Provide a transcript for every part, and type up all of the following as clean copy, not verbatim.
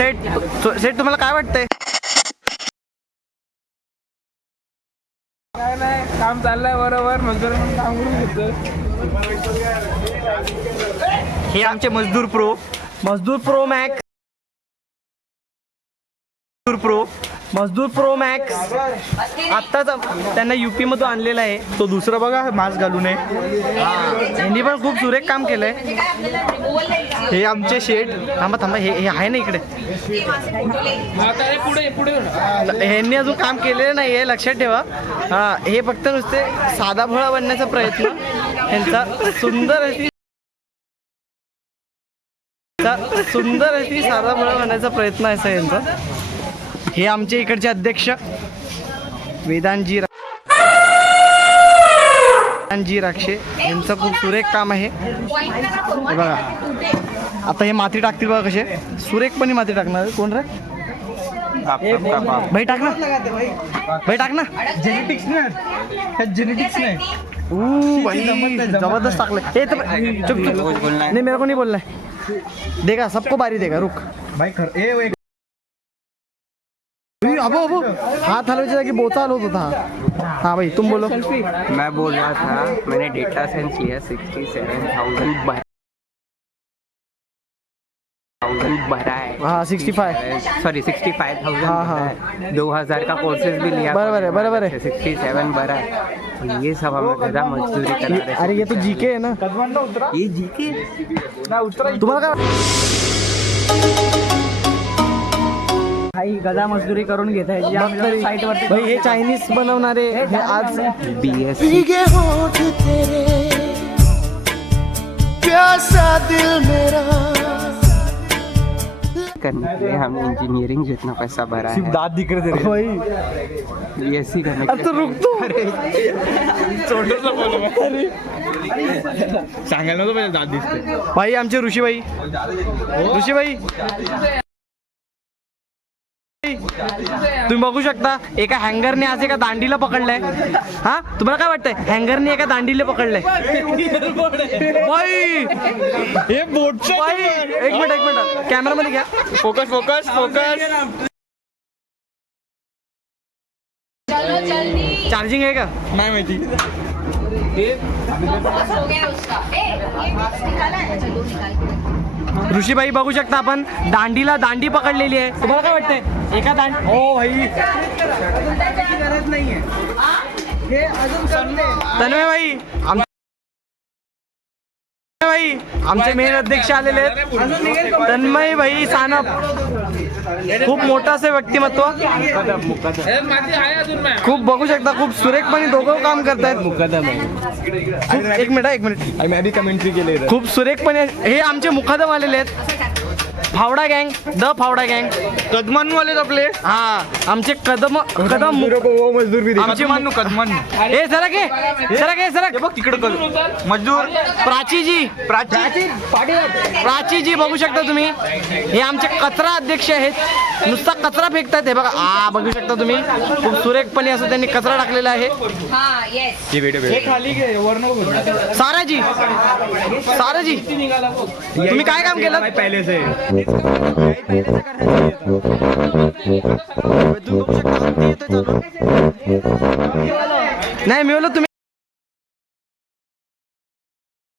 Set set तुम्हाला काय वाटतंय? काय नाही, काम चाललंय बरोबर. मजदूर म्हणून काम करून घेतो. हे आमचे मजदूर प्रो मॅक्स मजदूर प्रो मॅक्स आत्ताच त्यांना युपी मधून आणलेला आहे. तो दुसरा बघा मास्क घालून आहे. यांनी पण खूप सुरेख काम केलंय. हे आमचे शेड थांबा हे आहे ना इकडे. ह्यांनी अजून काम केलेलं नाही आहे, लक्षात ठेवा. हे फक्त नुसते साधा भोळा बनण्याचा प्रयत्न यांचा. सुंदर अशी साधा भोळा बनण्याचा प्रयत्न असा यांचा. हे आमचे इकडचे अध्यक्ष वेदांतजी राक्षे यांचं खूप सुरेख काम आहे. हे बघा आता हे माती टाकतील बघा कसे सुरेखपणे माती टाकणार. कोण रे भाई टाक ना जेनेटिक्स नाही भाई जबरदस्त टाकलं. हे तर चुप नहीं मेरे को नहीं बोलना है. देगा सबको बारी देगा. रुक भाई अबो हाथ हलवायच्या जागी बोचा हलवत होता. हाँ भाई तुम बोलो. मैं बोल रहा था मैंने डेटा साइंस किया 67,000 भरा है. हाँ 65 सॉरी 65,000. हाँ 2000 का कोर्सेज भी लिया. बराबर है 67 भरा है. ये सब हमें गधा मजदूरी करा रहे. अरे ये तो जीके है ना. ये जीके तुम्हाला काय भाई गदा मजदूरी करून घेत आहे साईट वरती. भाई हे चायनीज बनवणारे हे आज BS करने के लिए हमने इंजीनियरिंग जितना पैसा भरा है. दांत दिख रहे थे भाई. BSc करने के अब तो रुक तो सांगायला नव्हतं पाहिजे दाद दिसते. भाई आमचे ऋषीभाई तुम्ही बघू शकता एका हँगरने आज एका दांडीला पकडलंय. हा तुम्हाला काय वाटतंय हँगरने एका दांडीला पकडलंय. भाई हे बोटचं भाई एक मिनिट कॅमेरा मध्ये घ्या. फोकस. चार्जिंग आहे का नाही माहिती. ऋषीभाई बघू शकता आपण दांडी पकडलेली आहे. तुम्हाला काय वाटतंय एका दांडी. हो भाई गरज नाहीये. तन्मय भाई आमचे मेन अध्यक्ष आलेले आहेत. तन्मय भाई सानप खूप मोठं असं व्यक्तिमत्व. खूप बघू शकता खूप सुरेखपणे दोघं काम करतायत. एक मिनिट मी आधी कमेंट्री केली. खूप सुरेखपणे हे आमचे मुकादम आलेले आहेत. फावडा गँग कदमांवाले आपले. हा आमचे कदम मजदूर भी आमचे कदमान. ए सरा के बघ तिकडे मजदूर प्राची बघू शकता तुम्ही. हे आमचे कचरा अध्यक्ष आहेत. नुसता कचरा फेकतात. हे बघा बघू शकता तुम्ही खूप सुरेखपणे असं त्यांनी कचरा टाकलेला आहे. साराजी तुम्ही काय काम केलं पहिले से नाही मिळवलं. तुम्ही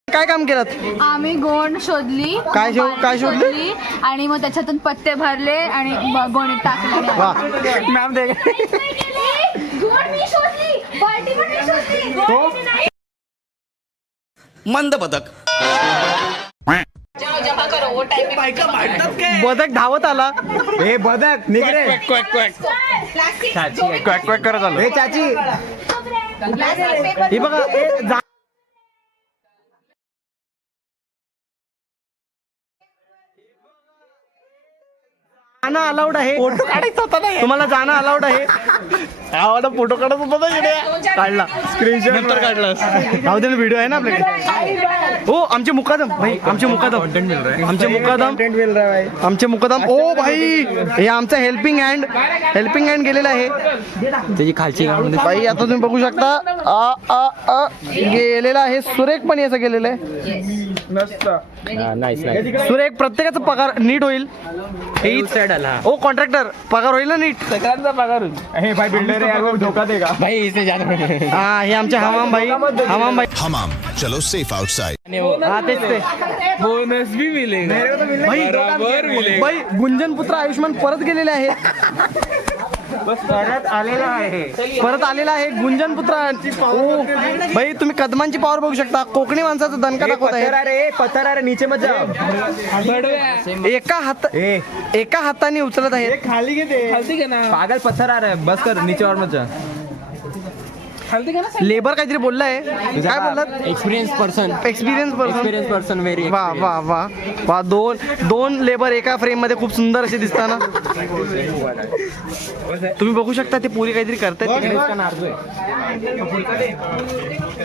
काय काम केलं? आम्ही गोंड शोधली. काय शोधली? आणि मग त्याच्यातून पत्ते भरले आणि गोणीत टाकले. वा मॅम दे. मंद बदक बदक धावत आला. हे बदक निघरे क्वॅक करत आलो. हे चाची हे बघा जाणं अलाउड आहे. फोटो काढायचा होता ना तुम्हाला. जाणं अलाउड आहे. फोटो काढत होता ना काढला स्क्रीनशॉट नंतर काढला. जाऊ दे व्हिडिओ आहे ना आपल्याकडे. हो आमचे मुकादम भाई आमचे मुकादम ओ भाई हे आमचा हेल्पिंग हँड गेलेला आहे. त्याची खालची भाई आता तुम्ही बघू शकता गेलेला आहे. सुरेखपणे असं गेलेलं आहे. नाईस सुरेख प्रत्येकाचा पगार नीट होईल ओ कॉन्ट्रॅक्टर पगार होईल ना नीट सगळ्यांचा पगार हे भाई बिल्डर आहे धोका दे का भाई इथे जाना हा हे आमचे हमाम भाई हमाम चलो सेफ आउटसाइड हा तेच ते बोनस भी मिलेगा बराबर मिलेगा भाई गुंजन पुत्र आयुष्मान परत गेलेले आहेत परत आलेला आहे गुंजन पुत्र ओ भाई तुम्ही कदमांची पॉवर बघू शकता कोकणी माणसाचा दणका दाखवत आहे पत्थर अरे नीचे मत जाओ एका हाताने उचलत आहेत खाली घेते पागल पत्थर आ रहा है बस कर नीचे और मत जा लेबर काहीतरी बोललाय काय बोललात एक्सपिरियन्स एक्सपिरियन्स पर्सन व्हेरी वा वा वा वा दोन लेबर एका फ्रेम मध्ये खूप सुंदर असे दिसताना तुम्ही बघू शकता ते पुरी काहीतरी करतायत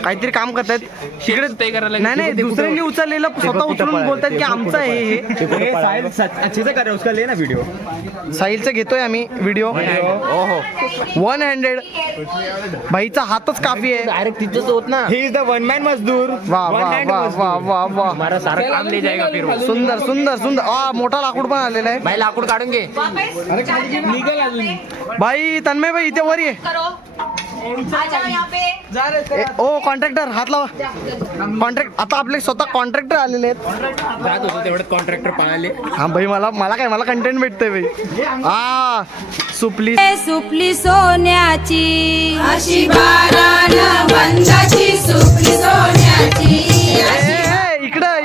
काहीतरी काम करतायत तिकडे नाही दुसऱ्यांनी उचललेलं स्वतः उचलून बोलतात की आमचं आहे हे अच्छे से कर रहे उसका लेना वीडियो साहिलचं घेतोय आम्ही व्हिडिओ ओहो 100 भाईचा हातच काफी आहे डायरेक्ट तिथंच होत ना he is the one man मजदूर वा वा वा वा वा वा हमारा सारा काम ले जाएगा फिर वो. सुंदर सुंदर सुंदर मोठा लाकूड पण आलेला आहे भाई लाकूड काढून घे भाई तन्मय भाई इथे वर ये ओ कॉन्ट्रॅक्टर हात लावा कॉन्ट्रॅक्ट आता आपले स्वतः कॉन्ट्रॅक्टर आलेले आहेत जात होतो तेवढ्यात कॉन्ट्रॅक्टर पळाले हा भाई मला कंटेंट भेटतंय भाई हा सुपली सुपली सोन्याची अशी बाराण वंदाची सुपली सोन्याची इकडं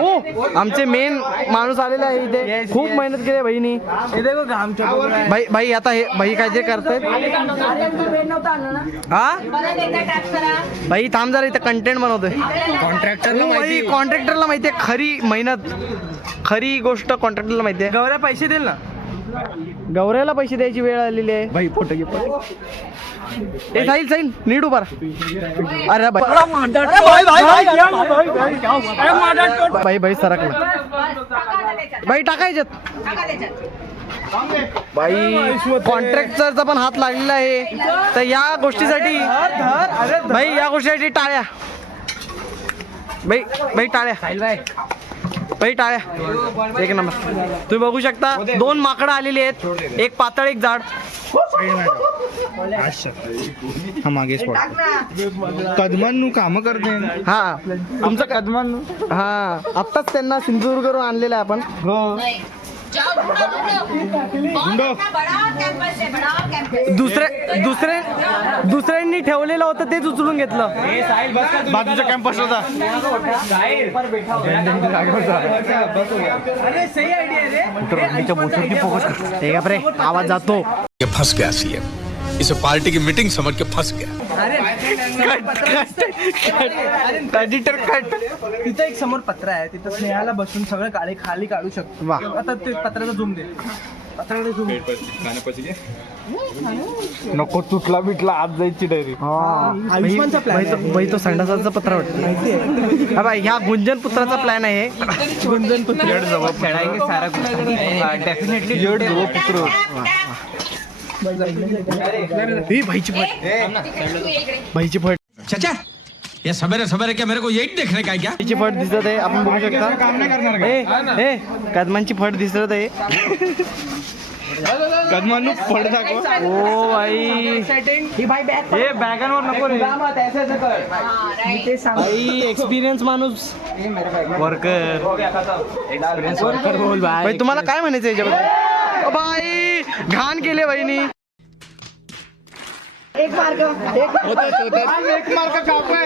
ओ आमचे मेन माणूस आलेले आहे इथे खूप मेहनत केली बहिणी भाई आता हे भाई काय जे करतायत हा भाई थांब जरा इथे कंटेंट बनवतोय कॉन्ट्रॅक्टरला माहितीये खरी मेहनत खरी गोष्ट कॉन्ट्रॅक्टरला माहितीये गौऱ्या पैसे देईल ना गौऱ्याला पैसे द्यायची वेळ आलेली आहे भाई फोटो घे ए साहिल नीट उभा अरे भाई सरकला भाई टाकायच्यात बाई कॉन्ट्रॅक्टरचा पण हात लागलेला आहे तर या गोष्टीसाठी भाई या गोष्टीसाठी टाळ्या भाई टाळ्या भाई टाळ्या एक नंबर तुम्ही बघू शकता 2 माकडं आलेली आहेत एक पातळ एक जाड हम आगे कदमांनू काम करते हा तुमचं कदमान हा आत्ताच त्यांना सिंधुदुर्गवरून आणलेलं आहे आपण दुसऱ्यांनी ठेवलेलं होतं तेच उचलून घेतलं बाजूचा कॅम्पस होता आवाज जातो ये फंस गया सीएम इसे पार्टी की मीटिंग समझ के फंस गया एडिटर कट तिथं एक समोर पत्र आहे तिथं स्नेहाला बसून सगळं खाली काढू शकतो वा. आता ते पत्राचा झूम दे पत्राचा झूम नको तुटला बिटला आज जायची डायरी आयुष्मानचा प्लॅन भाई तो संडासाचा पत्र वाटतं हा भाई ह्या गुंजन पुत्राचा प्लॅन आहे गुंजन पुत्र खेळाएंगे सारा कुछ डेफिनेटली पुत्र ही भाईची फट चाचा ये सवेरे सवेरे क्या मेरे को यही देखने का है क्या भाईची फट दिसत आहे आपण बघू शकता काम नाही करणार ए कदमांची फट दिसत आहे कदमांनू फड दाखव ओ भाई हे बॅगांवर नको रे भाई एक्सपिरियन्स माणूस वर्कर भाई तुम्हाला काय म्हणायचं याच्याबद्दल भाई घाण केले बहिणी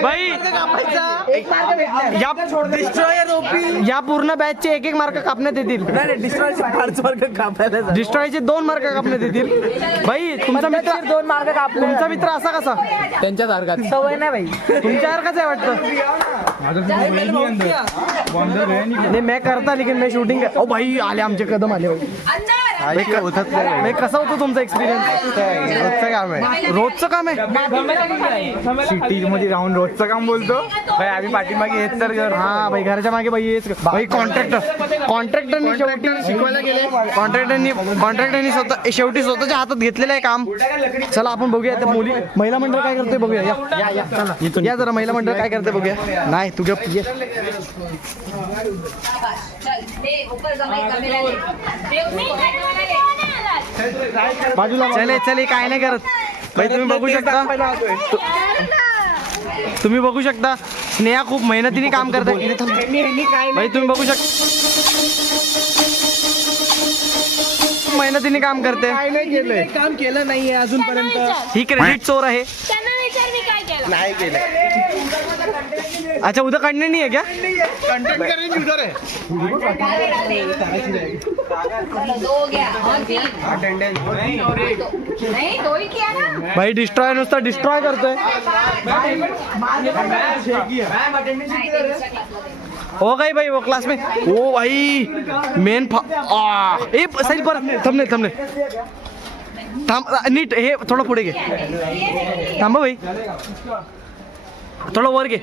भाई या पूर्ण बॅचचे एक मार्क कापण्यात येतील डिस्ट्रॉयचे 2 मार्क कापण्यात येतील भाई तुमचा मित्र 2 मार्क कापले तुमचा मित्र असा कसा त्यांच्या सारखा सवय नाही भाई तुमच्यासारखाच आहे वाटतं नहीं मैं करता लेकिन मैं शूटिंग ओ भाई आले आमचे कदम आले भाई कसं होतं तुमचा एक्सपिरियन्स रोजचं काम आहे रोजचं रोजचं काम आहे. सिटी मध्ये राहून रोजचं काम बोलतो भाई. आम्ही पाठीमागे येत तर घर. हा भाई घराच्या मागे भाई हेच भाई कॉन्ट्रॅक्टरनी शेवटी शिकवायला गेले. कॉन्ट्रॅक्टरनी शेवटी स्वतःच्या हातात घेतलेलं आहे काम. चला आपण बघूया त्या मुली महिला मंडळ काय करते बघूया. या चला या जरा महिला मंडळ काय करते बघूया. नाही तू गप ये. बाजूला चले काय नाही करत भाई. तुम्ही बघू शकता स्नेहा खूप मेहनतीने काम करते भाई. तुम्ही बघू शकता मेहनतीने काम करते. काम केलं नाहीये अजूनपर्यंत. ही क्रेडिट चोर आहे. नाही केलं. अच्छा उद्या कंटेंट नाही आहे क्या. कंटेंट करेंगे उधर है. भाई डिस्ट्रॉय नुसता डिस्ट्रॉय करतोय. हो गई भाई वो क्लास में. ओ भाई मेन ए सही पर थंबनेल थांब नीट. हे थोडं पुढे घे. थांबा भाई थोडं वर घे.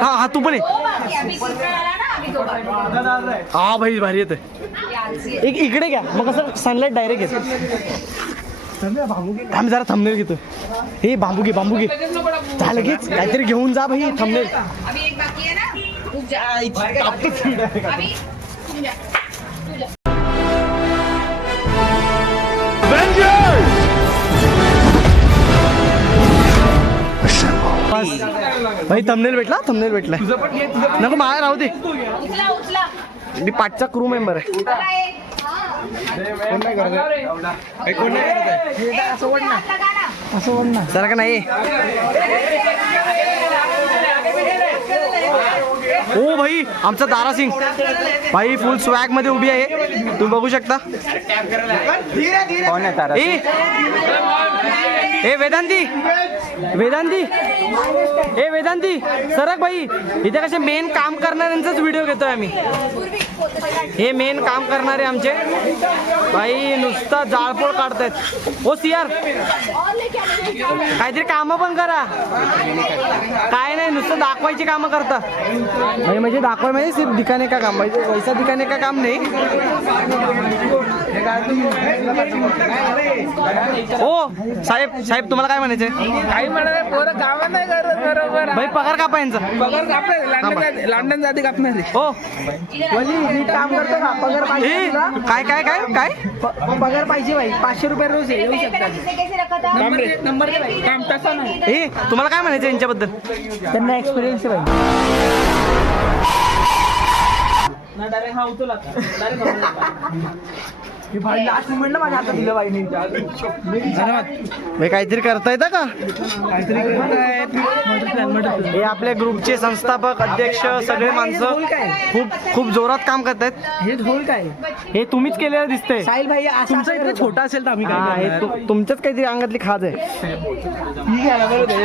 हा तू पण ये. हा भाई भारी येत. एक इकडे घ्या मग कसं सनलाईट डायरेक्ट येते. थांब जरा थंबनेल घेतो. हे बांबू घे जा लगेच काहीतरी घेऊन जा भाई. थंबनेल भाई थंबनेल भेटला. नको माझ्या राहू दे. मी 5चा क्रू मेंबर आहे. सर का नाही. ओ भाई आमचा दारा सिंग भाई फुल स्वॅग मध्ये उभी आहे. तुम्ही बघू शकता. कोण आहे तारा? ए वेदांती सरक भाई. इथे कसे मेन काम करणाऱ्यांचाच व्हिडिओ घेतोय आम्ही. हे मेन काम करणारे आमचे भाई नुसता जाळपोळ काढतायत. ओ सियार काहीतरी कामं पण करा. काय नाही नुसतं दाखवायची कामं करता भाई. म्हणजे दाखवाय म्हणजे सिर्फ दिखाने का काम. म्हणजे वैसा दिखाने का काम नाही. ओ साहेब तुम्हाला काय म्हणायचंय. काही म्हणाले पोरं काम नाही करत बरोबर. भाई पगार कापा यांचा. पगार कापले लंडन जाती कापणार. हो काम करतो का. पगार ए, काय पगार पाहिजे भाई. 500 रुपये रोज येऊ शकतात. नंबर काम तसा नाही. ए तुम्हाला काय म्हणायचं यांच्याबद्दल. त्यांना एक्सपिरियन्स आहे भाई. लास्ट मुमेंटला माझ्या हातात दिलं बाईने. भाई काहीतरी करता येतं का. हे आपल्या ग्रुपचे संस्थापक अध्यक्ष सगळे माणसं खूप जोरात काम करतायत. हे ढोल काय. हे तुम्हीच केलेलं दिसतंय. साहिल भाई तुमचा इकडे छोटा असेल तर आम्ही काय तुमच्याच काहीतरी अंगातली खाज आहे.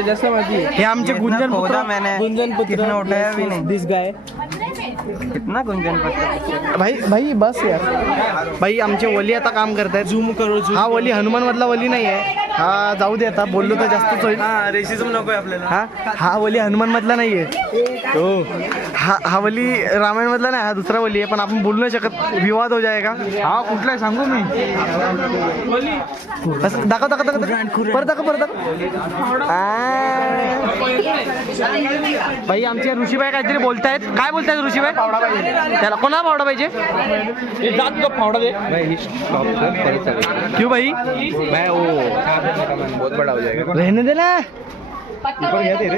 जसं माझी. हे आमचे गुंजन पुत्र उठाया भी नहीं. दिस गाय कितना गुंजन पत्र. भाई बस यार. भाई आमचे वली आता काम करतायत. झूम करो. हा वली हनुमान मधला वली नाही आहे. हा जाऊ दे आता बोललो तर जास्तच होईल. रेसिझम नको आहे आपल्याला. हा वली हनुमान मधला नाहीये. हो हा वली रामायण मधला नाही. हा दुसरा वली आहे. पण आपण बोलू नाही शकत. विवाद हो जाएगा. हा कुठला सांगू मी. दाखव परत दाखव. भाई आमचे ऋषीबाई काहीतरी बोलतायत. काय बोलतायत ऋषीबाई. त्याला कोणाला फावडा पाहिजे. फावडा दे क्यों भाई. बहुत बड़ा हो जाएगा. रहने दे ना.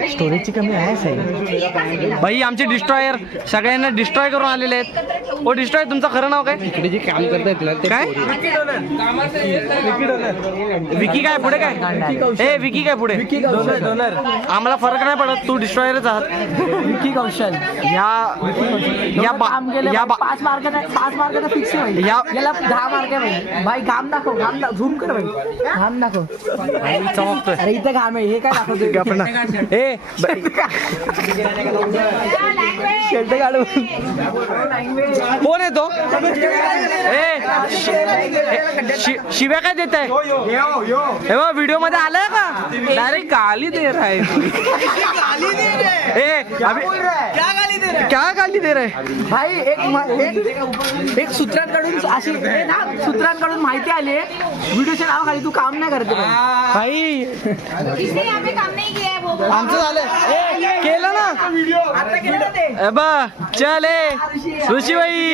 स्टोरेजची कमी आहे साहेब. भाई आमचे डिस्ट्रॉयर सगळ्यांना डिस्ट्रॉय करून आलेले आहेत. ओ डिस्ट्रॉय तुमचं खरं नाव काय. इकडे जे काम करतायत ना ते काय विकी काय पुढे काय. ए विकी काय पुढे. आम्हाला फरक नाही पडत. तू डिस्ट्रॉयरच आहात. विकी कौशल. या 5 मार्क फिक्स आहे. याला 10 मार्क आहे भाई. घाम दाखव. झूम कर भाई. घाम दाखव. चमकतोय. अरे इथं घाम आहे. हे काय दाखवतोय. ए शर्ट काढून कोण येतो शिव्या काय देत आहे व्हिडिओ मध्ये आलाय का डायरेक्ट गाली दे रहा है क्या गाली दे रहा है भाई एक सूत्रांकडून अशी सूत्रांकडून माहिती आली व्हिडिओच्या नावाखाली तू काम नाही करते भाई इसने यहाँ पे काम नहीं किया है वो आमचं झालं केलं ना बा चल ऋषीबाई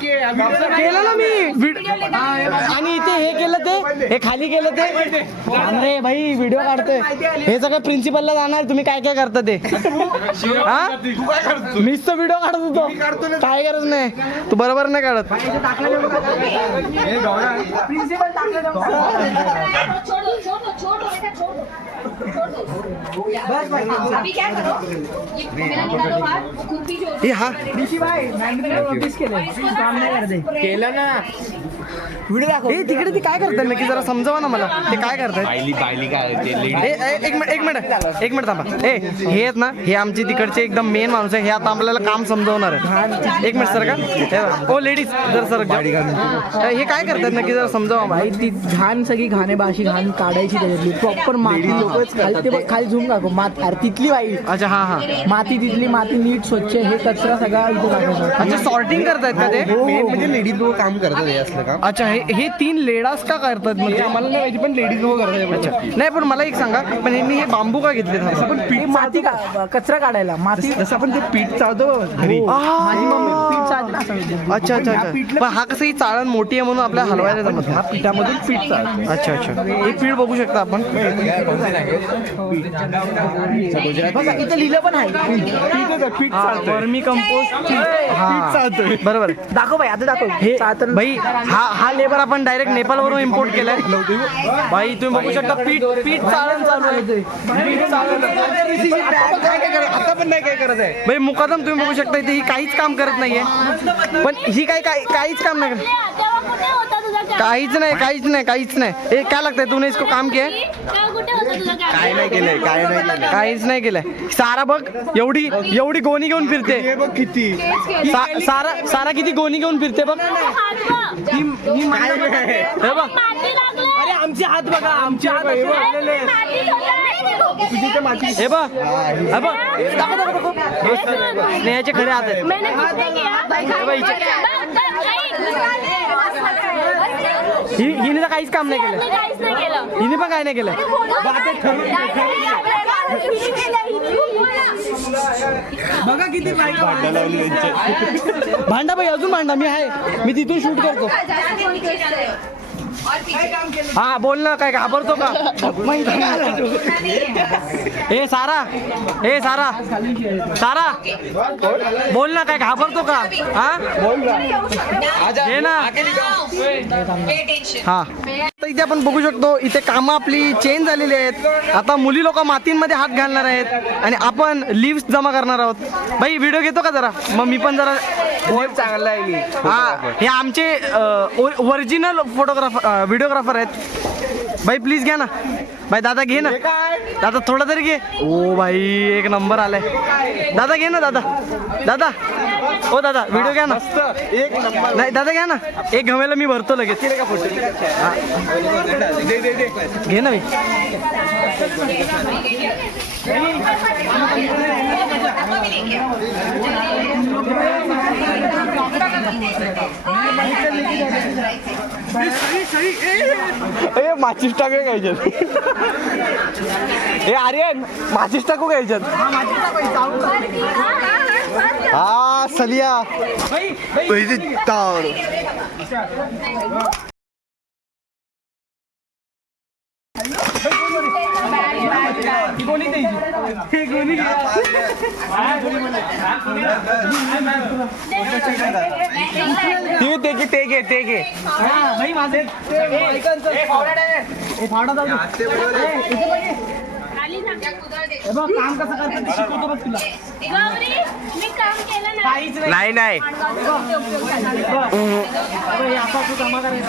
केलं ना मी आणि इथे हे केलं ते हे खाली केलं ते अरे भाई व्हिडिओ काढतोय हे सगळं प्रिन्सिपलला जाणार तुम्ही काय काय करता ते हा मीच तर व्हिडिओ काढत होतो काय गरज नाही तू बरोबर नाही काढत प्रिन्सिपल छोड़ो बेटा छोड़ो अभी क्या करो ये मेरा निकालो बाहर वो खुद भी जो हे हा भाई नोटीस केलं काम नाही करते केलं ना व्हिडिओ दाखव हे तिकडे ती काय करतात नक्की जरा समजावा ना मला ते काय करतात एक मिनिट थांबा हे आहेत ना हे आमचे तिकडचे एकदम मेन माणूस आहे हे आता आपल्याला काम समजवणार आहे एक मिनिट सर का ओ लेडीज जर सर हे काय करतात नक्की जरा समजावा भाई ती घाण सगळी घाणेबाशी घाण काढायची त्याच्यातली प्रॉपर माती खाली झूम टाकू तिथली बाई अच्छा हा हा माती तिथली माती नीट स्वच्छ हे कचरा सगळा इथे टाकायचा अच्छा सॉर्टिंग करतायत का ते म्हणजे लेडीज लोक काम करतात हे असलं काम. अच्छा हे 3 लेडास का करतात म्हणजे आम्हाला नाही माहिती पण लेडीज लोक करतात. अच्छा नाही पण मला एक सांगा पण यांनी हे बांबू का घेतले हे माती कचरा काढायला माती जसं आपण ते पीठ चालतो घरी माझी मम्मी पीठ चालते ना असं. अच्छा अच्छा अच्छा पण हा कसं ही चाळण मोठी आहे म्हणून आपल्या हलवायला जमत हा पिठामधून पीठ चालतं. अच्छा अच्छा हे पीठ बघू शकता आपण बघा इथे लिहिलं पण आहे पीठ चालतं. वर्मी कंपोस्ट पीठ चालतोय. बरोबर दाखव भाई आता दाखव हे भाई हा लेबर आपण डायरेक्ट नेपाळवरून इम्पोर्ट केलाय भाई तुम्ही बघू शकता पीठ चाळण चालू आहे आता पण नाही काय करत आहे. भाई मुकादम तुम्ही बघू शकता इथे ही काहीच काम करत नाहीये पण ही काहीच काम नाही करत काहीच नाही ए काय लगता है तूने इसको काम किया है? काय नाही केलंय काहीच नाही केलंय सारा बघ एवढी गोणी घेऊन फिरते हे बघ किती सारा किती गोणी घेऊन फिरते बघ हे बघ अरे आमचे हात बघा आमचे हात असे लागलेले आहेत. हे बघ दाखव. स्नेहाचे खरे हात आहेत हिने तर काहीच काम नाही केलं हिने पण काय नाही केलं बघा किती भांडा भाई अजून भांडा मी आहे मी तिथून शूट करतो हा बोल ना काय घाबरतो का ए सारा बोल ना काय घाबरतो का हा हे ना हा इथे आपण बघू शकतो इथे कामं आपली चेंज झालेली आहेत आता मुली लोक मातींमध्ये हात घालणार आहेत आणि आपण लिव्स जमा करणार आहोत भाई व्हिडिओ घेतो का जरा मग मी पण जरा चांगला आहे. हा हे आमचे ओरिजिनल व्हिडिओग्राफर आहेत भाई प्लीज घ्या ना भाई दादा घे ना दादा थोडा तरी घे ओ भाई एक नंबर आलाय दादा घे ना दादा ओ दादा व्हिडिओ घ्या ना एक नंबर नाही दादा घ्या ना एक घमेला मी भरतो लगेच घे ना मी माचीस टाकू घ्यायच्यात हे आर्यन माचीस टाकू घ्यायच्यात हा सलिया ते घे भाई माझे काम कसं करतात ते शिकवतो बघ तुला नाही हे आता तू जमा करायचं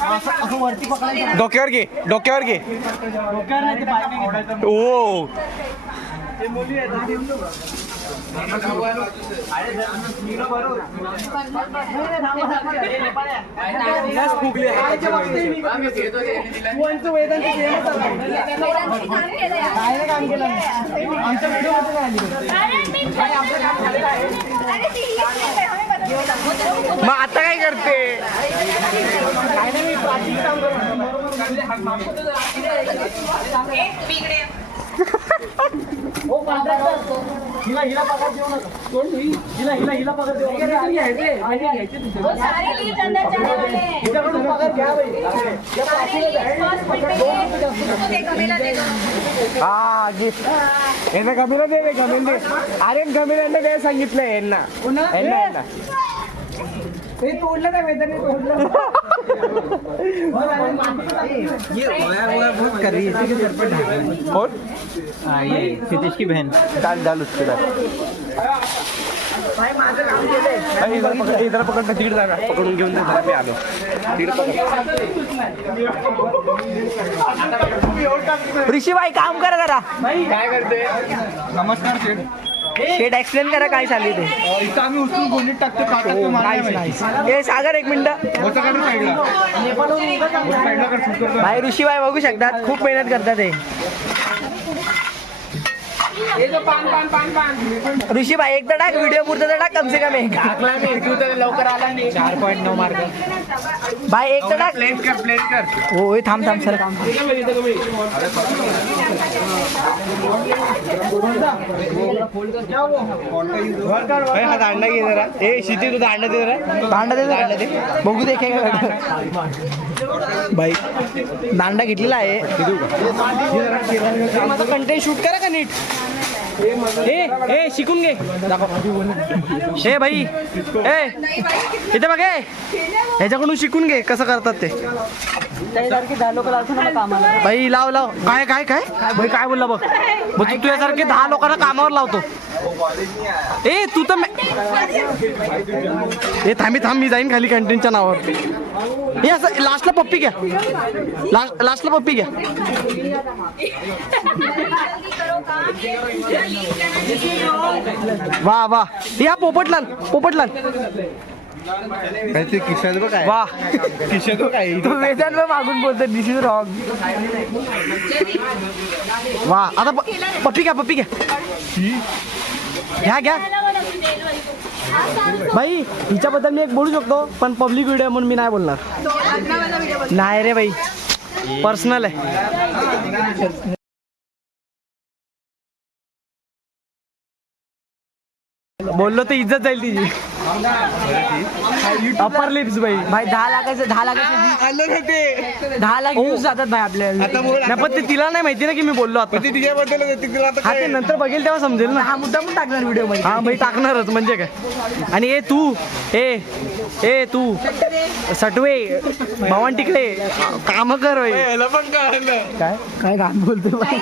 असं वरती पकडायचं. डोक्यावर घे डोक्यावर घे. डोक्यावर नाही ते पायाने घ्यायचं. ओ ते मुली आहेत. मग आता काय करते? हिला पगार देऊ नका. हिला पगार देऊ नका. हिच्याकडून पगार घ्या बाई. हा घे. यांना गमीला दे रे गमीला दे. अरे गमीला यांना काय सांगितलंय यांना यांना तोडलं काय वेदने तोडलं. कोण? सिद्धेश की बहन. डाल उसके डाल. इधर पकड तिकडे जा ना. पकडून घेऊन जा. मी आलो तिकडे पकड. ऋषीबाई काम करा जरा. काय करते? नमस्कार शेठ. शेट एक्सप्लेन करा काय चालली ते. इथं आम्ही उचलून गोंडीत टाकतो काटात. ए सागर एक मिनिट. भाई ऋषीबाई बघू शकतात खूप मेहनत करतात हे. ऋषीबाई एक तर टाक व्हिडिओ पुरता तर टाक कम से कम एक. लवकर आला नाही. 4.9 मार्क. भाई एक तर टाक. प्लेट कर. हो थांब थांब सर. हा दांडा घे जरा. ए शिती तू दांडा दे जरा. दांडा दे बघू दे काय भाई दांडा घेतलेला आहे. माझा कंटेंट शूट करा का नीट. ए शिकून घे. हे भाई ए इथे बघ. ह्याच्याकडून शिकून घे कसं करतात ते. भाई लाव काय काय काय भाई काय बोलला बघ. तू तुझ्यासारखे 10 लोकांना कामावर लावतो. ए तू तर ए थांब मी जाईन खाली कंटेंटच्या नावावर. हे असं लास्टला पप्पी घ्या. लास्टला पप्पी घ्या. वा या पोपटलाल ते किशात बघ काय. वा किशात बघ काय. तू वेदांवर मागून बोलतो दिस इज रॉंग. वा आता पप्पी घ्या. घ्या भाई हिच्याबद्दल मी एक बोलू शकतो पण पब्लिक व्हिडिओ म्हणून मी नाही बोलणार. नाही रे भाई पर्सनल आहे. बोललो तर इज्जत जाईल तिची. अपर लिप्स भाई. भाई 10 लाखाचे 10 लाख व्ह्यूज जातात भाई आपल्याला. नाही पण ते तिला नाही माहिती ना की मी बोललो आता. ती तिच्याबद्दल हा ते नंतर बघेल तेव्हा समजेल ना. हा मुद्दा पण टाकणार व्हिडिओ मध्ये. हा भाई टाकणारच म्हणजे काय. आणि ए तू सटवे भवान तिकडे काम कर भाई. याला पण कळलं. काय काम बोलतो भाई.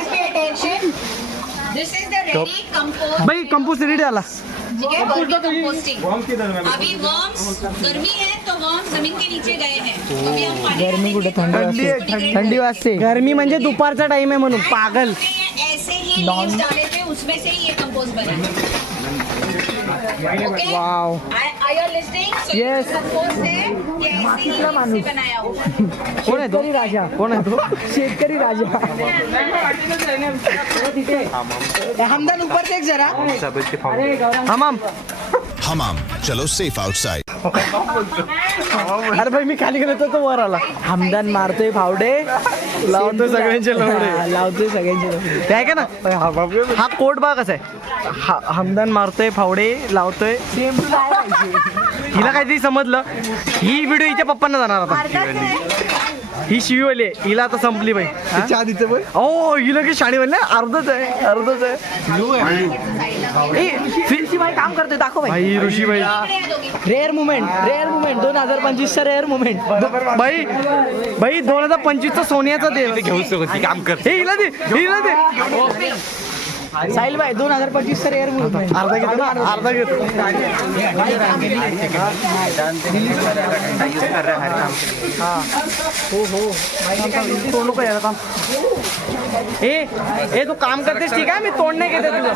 This is the ready compost. भाई कंपोस्ट रेडी आला. ठीक है, वर्मी कंपोस्टिंग. अभी worms गर्मी है तो worms जमीन के नीचे गए हैं. अभी हम पानी गर्मी कुठे थंडी वाजते. गरमी म्हणजे दुपारचा टाइम आहे म्हणून पागल. ऐसे ही leaves डाले थे उसमें से ही ये कंपोस्ट बना. Okay? Wow. Are you listening? So Yes. ये कंपोस्ट है ये ऐसे ही leaves से बनाया हुआ. कोण आहे तो? शेतकरी राजा. कोण आहे तो? शेतकरी राजा. हमदान ऊपर देख जरा. हमाम. हमाम चलो सेफ आउटसाइड. अरे भाई मी खाली गेलो तो वर आला. हमदान मारतोय फावडे. लावतोय सगळ्यांचे लवडे. लावतोय सगळ्यांचे लवडे. ते आहे का ना हा कोट बघ कसा आहे. हमदान मारतोय फावडे लावतोय. सेम टू हिला काहीतरी समजलं. ही व्हिडिओ हिच्या पप्पांना जाणार आता. ही शिवीवाली आहे. हिला आता संपली बाई. आधीचं पण ओ हिला की शाणी म्हणले अर्धच आहे. भाई काम करतोय दाखव भाई. भाई ऋषीबाई रेअर मुमेंट 2025 चा रेअर मुमेंट. भाई 2025 चा सोन्याचा दे. घेऊ शकत काम कर. हे हिला दे. साहिल भाई 2025 तर एअर अर्धा घेतो ना, अर्धा घेतो. तो नको यायला काम. ए तू काम करतेस ठीक आहे, मी तोंड नाही घेते तुझं.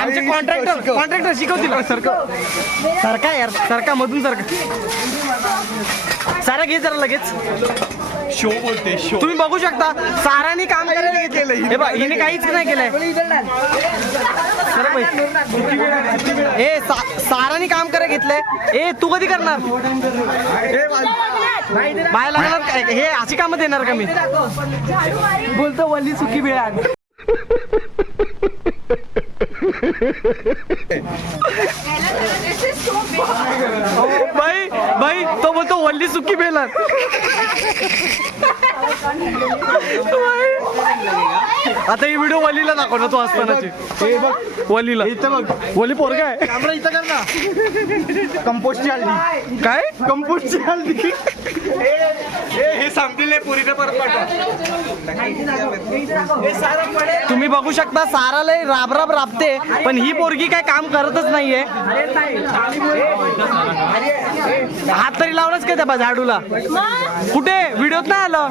आमचे कॉन्ट्रॅक्टर शिकवतील. सरका यार, सरका मधून सारा घे जरा लगेच. शो बोलते शो. तुम्ही बघू शकता साराने काम करायला घेतलेलं. हे बघ, हिने काहीच नाही केलंय. साराने काम करायला घेतलंय. तू कधी करणार? बाय लागणार हे अशी कामं देणार का मी? बोलतो वल्ली सुकी बेळा. भाई तो बोलतो वल्ली सुकी बेला. आता ही व्हिडिओ वलीला दाखव ना तू असतानाची. वलीला इथं बघ, वली पोरगा आहे. कॅमेरा इथं कर ना. कंपोस्टची हल्दी. काय कंपोस्टची हल्दी? हे संपलेले पुरीने परत पाठवा. तुम्ही बघू शकता साराला राब राबते, पण ही पोरगी काय काम करतच नाहीये. हात तरी लावलाच काय त्या झाडूला? कुठे व्हिडिओत नाही आलं.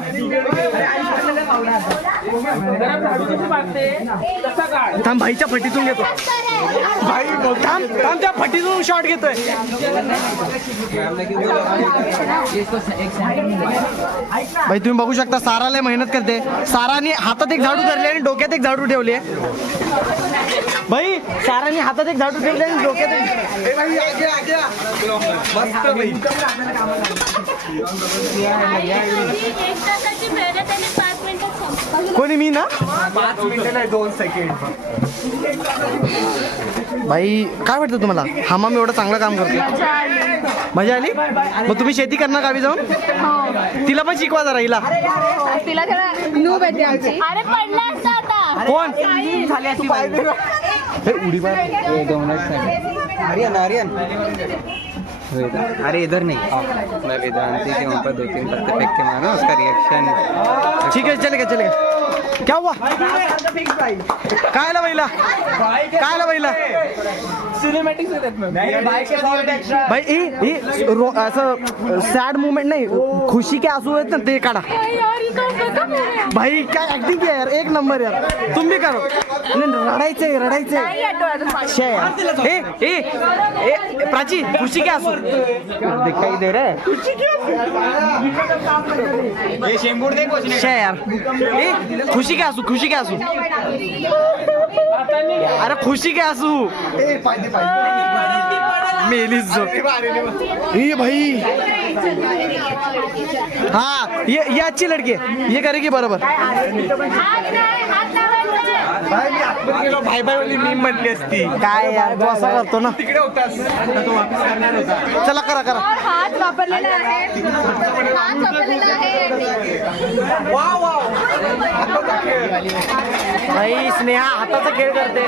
थांब भाईच्या फटीतून घेतो. भाई थांब त्या फटीतून शॉट घेतोय. भाई तुम्ही बघू शकता साराला मेहनत करते. साराने हातात एक झाडू धरले आणि डोक्यात एक झाडू ठेवले. भाई साराने हातात एक झाडू ठेवले आणि डोक्यात कोणी मी ना 5 मिनिटं नाही 2 सेकंड. भाई काय वाटतं तुम्हाला? हमाम एवढं चांगलं काम करतो. मजा आली? मग तुम्ही शेती करणार गावी जाऊन? तिला पण शिकवा जरा. हिला तिला थोडा नूब येते आमची. अरे पडला असता आता. कोण झाली अशी बाई. उडी मार. आर्यन अरे इधर नहीं मैं वेदांती के ऊपर 2-3 पत्ते फेंक के मारो, उसका रिएक्शन. ठीक है चलेगा. क्या हुआ? काय आला बैला? भाई असं सॅड मुवमेंट नाही, खुशी के आंसू आहेत ना ते काढा. भाई काय ऍक्टिंग की यार, एक नंबर यार. तुम भी करो. रडायचंय प्राची. खुशी के आंसू दिखाई दे रहा है. यार खुशी के आंसू अरे खुशी के आंसू मेलीच जो. ये भाई हाँ ये अच्छी लड़की है, ये करेगी बरोबर. भाई वाली मीम म्हटली असती. काय यार तू असं करतो ना. तिकडे होतास चला करा. हात वापरलेला आहे. भाई स्नेहा हाताचा खेळ करते.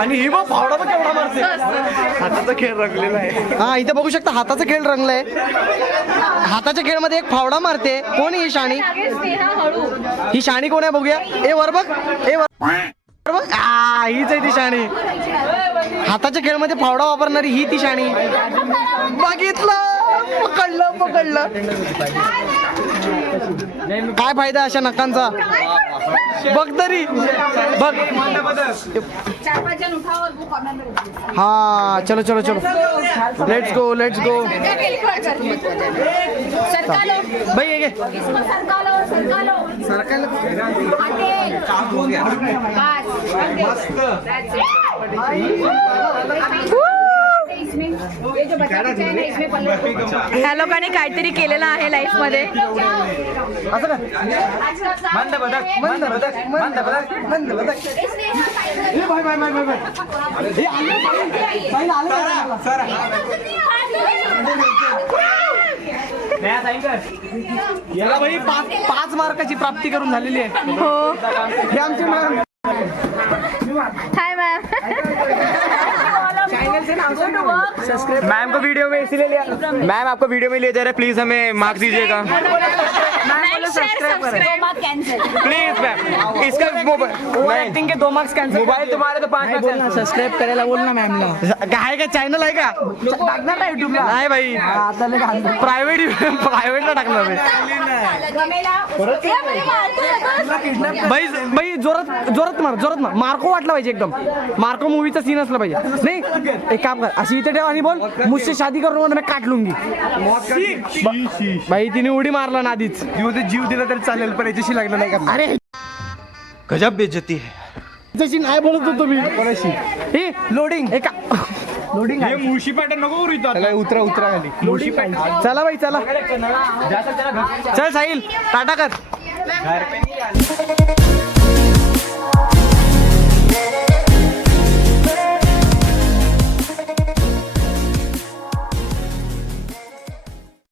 आणि ही बघ फावडा पण केवढा मारते. हाताचा खेळ रंगलेला आहे. हा इथे बघू शकता हाताचा खेळ रंगलाय. हाताच्या खेळमध्ये एक फावडा मारते. कोण ही शाणी? ही शाणी कोण आहे बघूया. वर बघ. हीच आहे ती शाणी. हाताच्या खेळमध्ये फावडा वापरणारी ही ती शाणी. बघितलं. पकडलं. काय फायदा अशा नकांचा? बघ तरी बघ. हा चलो लेट्स गो. भाई ये ह्या लोकांनी काहीतरी केलेलं आहे लाईफ मध्ये. याला भाई 5 मार्काची प्राप्ती करून झालेली आहे. हो. हे आमचे मॅम. हाय मॅम. मैम को वीडियो में इसीलिए लिया. मैम आपको वीडियो में ले जा रहे हैं, प्लीज हमें मार्क्स दीजिएगा. सबस्क्राइब करें प्लीज मैम इसका मोबाइल एक्टिंग के 2 मार्क्स कैंसिल. मोबाइल तुम्हारे तो 5 बोल ना सबस्क्राइब करायला बोल ना मॅमला. काय का चॅनल आहे का? टाकणार ना युट्यूबला. नाही भाई, आता लय घाण. प्रायव्हेटला टाकणार आहे. भाई भाई जोरात जोरात मार मार्को वाटला पाहिजे एकदम. मार्को मूवीचा सीन असला पाहिजे. नाही एक काम कर, अशी इथे ठेव आणि बोल मुझसे शादी करून मैं काट लूंगी. भाई तिने उडी मारला ना आधीच. जीव दिला तरी चालेल पण याच्याशी लागलं नाही का? अरे गजब बेइज्जती है. त्याची नाही बोलत होतो मी. हे लोडिंग एका लोडिंग हे मुळशी पाट्या नको करू इथं. चला उतरा खाली. मुळशी पाट्या चला भाई चला. चल साहिल टाटा कर.